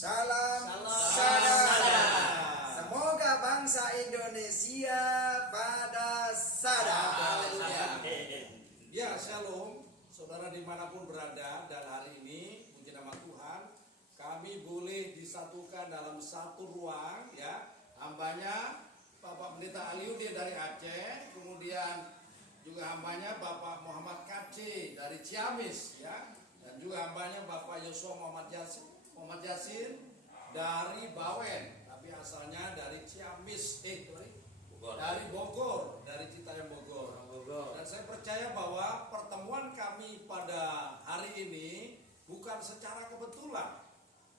Salam Salam. Semoga bangsa Indonesia pada sadar. Ya, shalom, saudara dimanapun berada. Dan hari ini, puji nama Tuhan, kami boleh disatukan dalam satu ruang. Ya, hambanya Bapak Pendeta Aliudi dari Aceh, kemudian juga hambanya Bapak Muhammad Kaci dari Ciamis, ya, dan juga hambanya Bapak Yosua Muhammad Yasin dari Bawen, tapi asalnya dari Ciamis, dari Bogor, dari Citayam Bogor. Dan saya percaya bahwa pertemuan kami pada hari ini bukan secara kebetulan.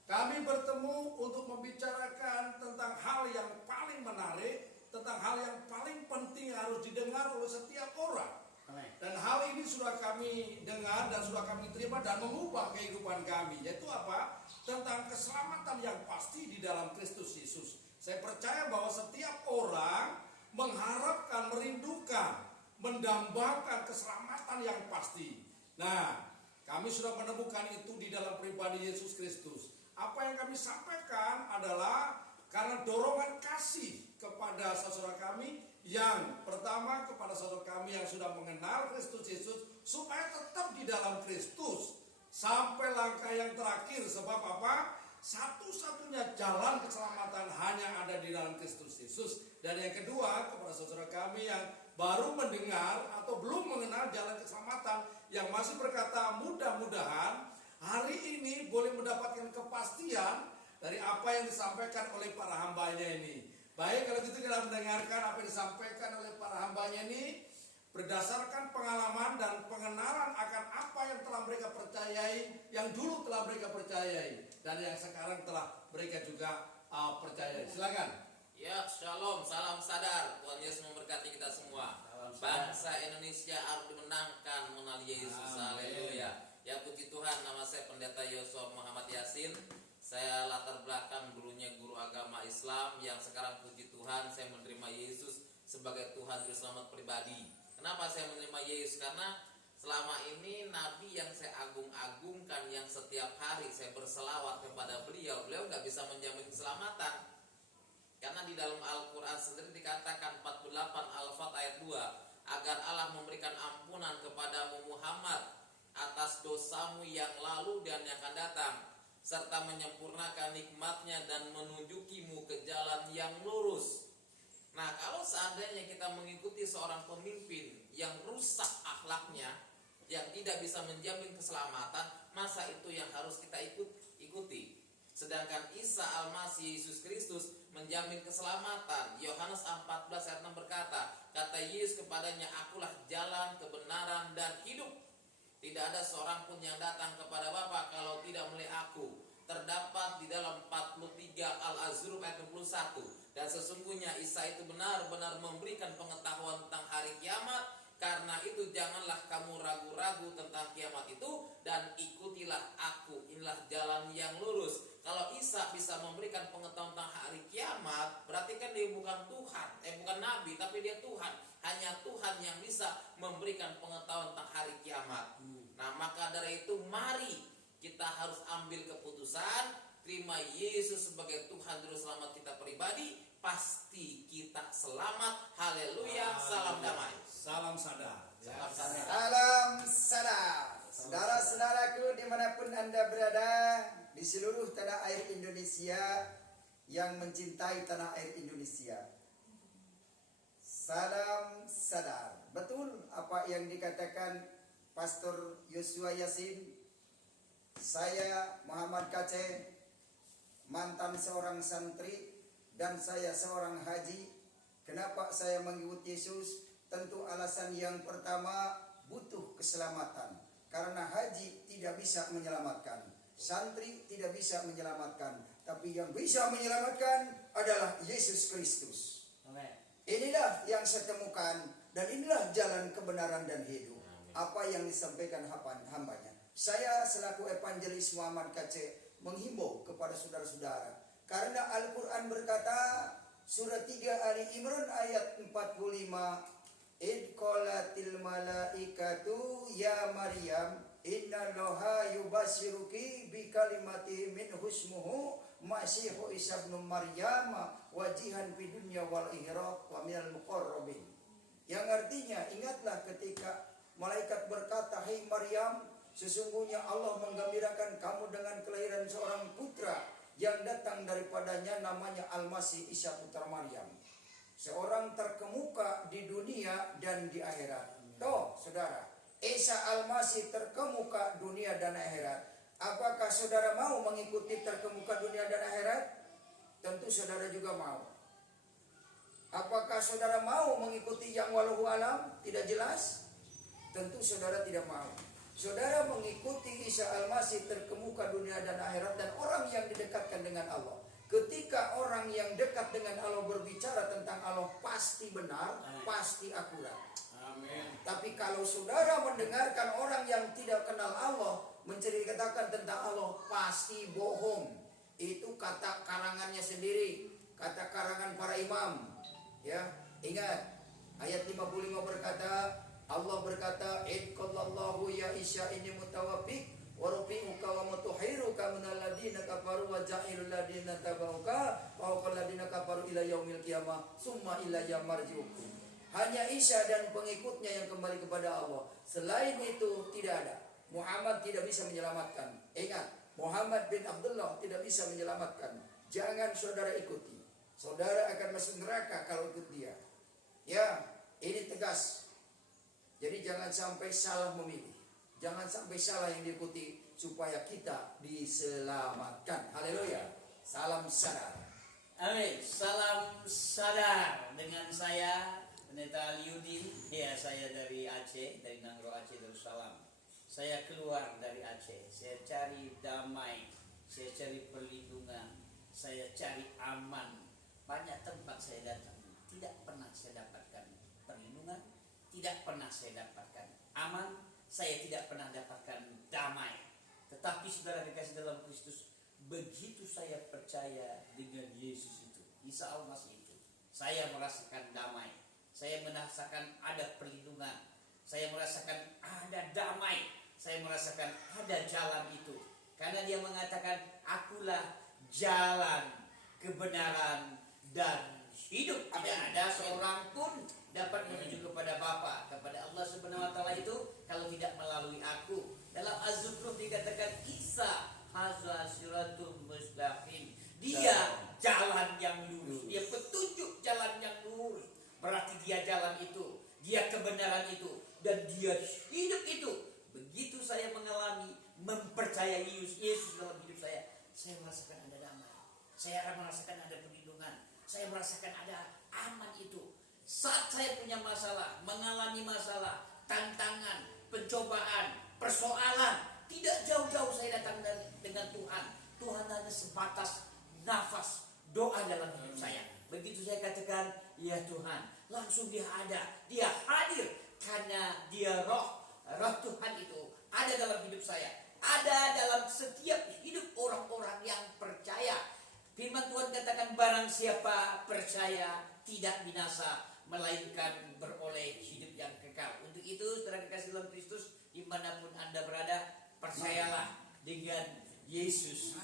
Kami bertemu untuk membicarakan tentang hal yang paling menarik, tentang hal yang paling penting harus didengar oleh setiap orang. Dan hal ini sudah kami dengar dan sudah kami terima dan mengubah kehidupan kami. Yaitu apa? Tentang keselamatan yang pasti di dalam Kristus Yesus. Saya percaya bahwa setiap orang mengharapkan, merindukan, mendambakan keselamatan yang pasti. Nah, kami sudah menemukan itu di dalam pribadi Yesus Kristus. Apa yang kami sampaikan adalah karena dorongan kasih kepada saudara kami, yang pertama kepada saudara kami yang sudah mengenal Kristus Yesus, supaya tetap di dalam Kristus sampai langkah yang terakhir. Sebab apa? Satu-satunya jalan keselamatan hanya ada di dalam Kristus Yesus. Dan yang kedua, kepada saudara kami yang baru mendengar atau belum mengenal jalan keselamatan, yang masih berkata mudah-mudahan hari ini boleh mendapatkan kepastian dari apa yang disampaikan oleh para hambanya ini. Baik, kalau gitu kita mendengarkan apa yang disampaikan oleh para hambanya ini berdasarkan pengalaman dan pengenalan akan apa yang telah mereka percayai, yang dulu telah mereka percayai, dan yang sekarang telah mereka juga percayai. Silakan. Ya, shalom, salam sadar. Tuhan Yesus memberkati kita semua. Bangsa Indonesia harus dimenangkan mengenal Yesus. Haleluya. Ya, puji Tuhan, nama saya Pendeta Yosua Muhammad Yasin. Saya latar belakang dulunya guru agama Islam, yang sekarang puji Tuhan saya menerima Yesus sebagai Tuhan Juru Selamat pribadi. Kenapa saya menerima Yesus? Karena selama ini Nabi yang saya agung-agungkan, yang setiap hari saya berselawat kepada beliau nggak bisa menjamin keselamatan. Karena di dalam Al-Quran sendiri dikatakan 48 Al-Fat ayat 2, agar Allah memberikan ampunan kepadamu Muhammad atas dosamu yang lalu dan yang akan datang, serta menyempurnakan nikmatnya dan menunjukimu ke jalan yang lurus. Nah, kalau seandainya kita mengikuti seorang pemimpin yang rusak akhlaknya, yang tidak bisa menjamin keselamatan, masa itu yang harus kita ikuti. Sedangkan Isa Al-Masih Yesus Kristus menjamin keselamatan. Yohanes 14 ayat 6 berkata, kata Yesus kepadanya, akulah jalan, kebenaran, dan hidup. Tidak ada seorang pun yang datang kepada Bapa kalau tidak melalui aku. Terdapat di dalam 43 Al-Azruf ayat 21. Dan sesungguhnya Isa itu benar-benar memberikan pengetahuan tentang hari kiamat. Karena itu janganlah kamu ragu-ragu tentang kiamat itu, dan ikutilah aku. Inilah jalan yang lurus. Kalau Isa bisa memberikan pengetahuan tentang hari kiamat, berarti kan dia bukan Tuhan, bukan Nabi, tapi dia Tuhan. Hanya Tuhan yang bisa memberikan pengetahuan tentang hari kiamat. Nah, maka dari itu mari kita harus ambil keputusan, terima Yesus sebagai Tuhan Juru Selamat kita pribadi, pasti kita selamat. Haleluya, salam damai. Salam sadar. Salam sadar. Salam sadar. Saudara-saudaraku dimanapun Anda berada di seluruh tanah air Indonesia yang mencintai tanah air Indonesia, salam sadar. Betul apa yang dikatakan Pastor Yosua Yasin. Saya Muhammad Kace, mantan seorang santri, dan saya seorang haji. Kenapa saya mengikuti Yesus? Tentu alasan yang pertama, butuh keselamatan. Karena haji tidak bisa menyelamatkan, santri tidak bisa menyelamatkan, tapi yang bisa menyelamatkan adalah Yesus Kristus. Amen. Inilah yang saya temukan, dan inilah jalan kebenaran dan hidup. Apa yang disampaikan hambanya. Saya selaku evangelis Muhammad Kace menghimbau kepada saudara-saudara, karena Al-Quran berkata, surah 3 Ali Imran ayat 45, Id qalatil malaikatu ya Maryam innallaha yubasyiruki bi kalimati min husmuhu Masihu Isa bin Maryam wajihan fid dunya wal akhirah wa minal muqarrabin. Yang artinya, ingatlah ketika malaikat berkata, "Hai Maryam, sesungguhnya Allah menggembirakan kamu dengan kelahiran seorang putra yang datang daripadanya, namanya Al-Masih Isa putra Maryam. Seorang terkemuka di dunia dan di akhirat." Toh, saudara, Isa Al-Masih terkemuka dunia dan akhirat. Apakah saudara mau mengikuti terkemuka dunia dan akhirat? Tentu saudara juga mau. Apakah saudara mau mengikuti yang walahu alam? Tidak jelas. Tentu saudara tidak mau. Saudara mengikuti Isa Al-Masih terkemuka dunia dan akhirat dan orang yang didekatkan dengan Allah. Ketika orang yang dekat dengan Allah berbicara tentang Allah, pasti benar, pasti akurat. Amin. Tapi kalau saudara mendengarkan orang yang tidak kenal Allah menceritakan tentang Allah, pasti bohong. Itu kata karangannya sendiri, kata karangan para imam. Ya, ingat ayat 55 berkata, Allah berkata, "Idqallahu ya Isya inni mutawaffik wa rafi'uka wa mutahhiruka minal ladina kafaru wa ja'ilul ladina tabauka wa qal ladina kafaru ila yaumil qiyamah summa ilayya marji'ukum." Hanya Isa dan pengikutnya yang kembali kepada Allah. Selain itu tidak ada. Muhammad tidak bisa menyelamatkan. Ingat, Muhammad bin Abdullah tidak bisa menyelamatkan. Jangan saudara ikuti. Saudara akan masuk neraka kalau ikut dia. Ya, ini tegas. Jadi jangan sampai salah memilih. Jangan sampai salah yang diikuti supaya kita diselamatkan. Haleluya. Salam sadar. Amin. Salam sadar dengan saya Pendeta Aliudin. Ya, saya dari Aceh, dari Nangro Aceh Darussalam. Saya keluar dari Aceh, saya cari damai, saya cari perlindungan, saya cari aman. Banyak tempat saya datang, tidak pernah saya dapatkan perlindungan, tidak pernah saya dapatkan aman, saya tidak pernah dapatkan damai. Tetapi saudara dikasih dalam Kristus, begitu saya percaya dengan Yesus itu, Isa Al-Masih itu, saya merasakan damai, saya merasakan ada perlindungan, saya merasakan ada damai. Saya merasakan ada jalan itu. Karena dia mengatakan, "Akulah jalan, kebenaran, dan hidup." Tidak ada seorang pun dapat menuju kepada Bapa, kepada Allah Subhanahu wa taala itu kalau tidak melalui aku. Dalam Az-Zukhruf dikatakan, "Isa hadza siratul mustaqim." Dia jalan yang lurus. Dia petunjuk jalan yang lurus. Berarti dia jalan itu, dia kebenaran itu, dan dia hidup itu. Begitu saya mengalami, mempercayai Yesus dalam hidup saya merasakan ada damai. Saya merasakan ada perlindungan. Saya merasakan ada aman itu. Saat saya punya masalah, mengalami masalah, tantangan, pencobaan, persoalan, tidak jauh-jauh saya datang dengan Tuhan. Tuhan hanya sebatas nafas doa dalam hidup saya. Begitu saya katakan, "Ya Tuhan," langsung dia ada, dia hadir karena dia roh Tuhan itu ada dalam hidup saya, ada dalam setiap hidup orang-orang yang percaya. Firman Tuhan katakan, "Barang siapa percaya tidak binasa, melainkan beroleh hidup yang kekal." Untuk itu, saudara kekasih dalam Kristus, dimanapun Anda berada, percayalah dengan Yesus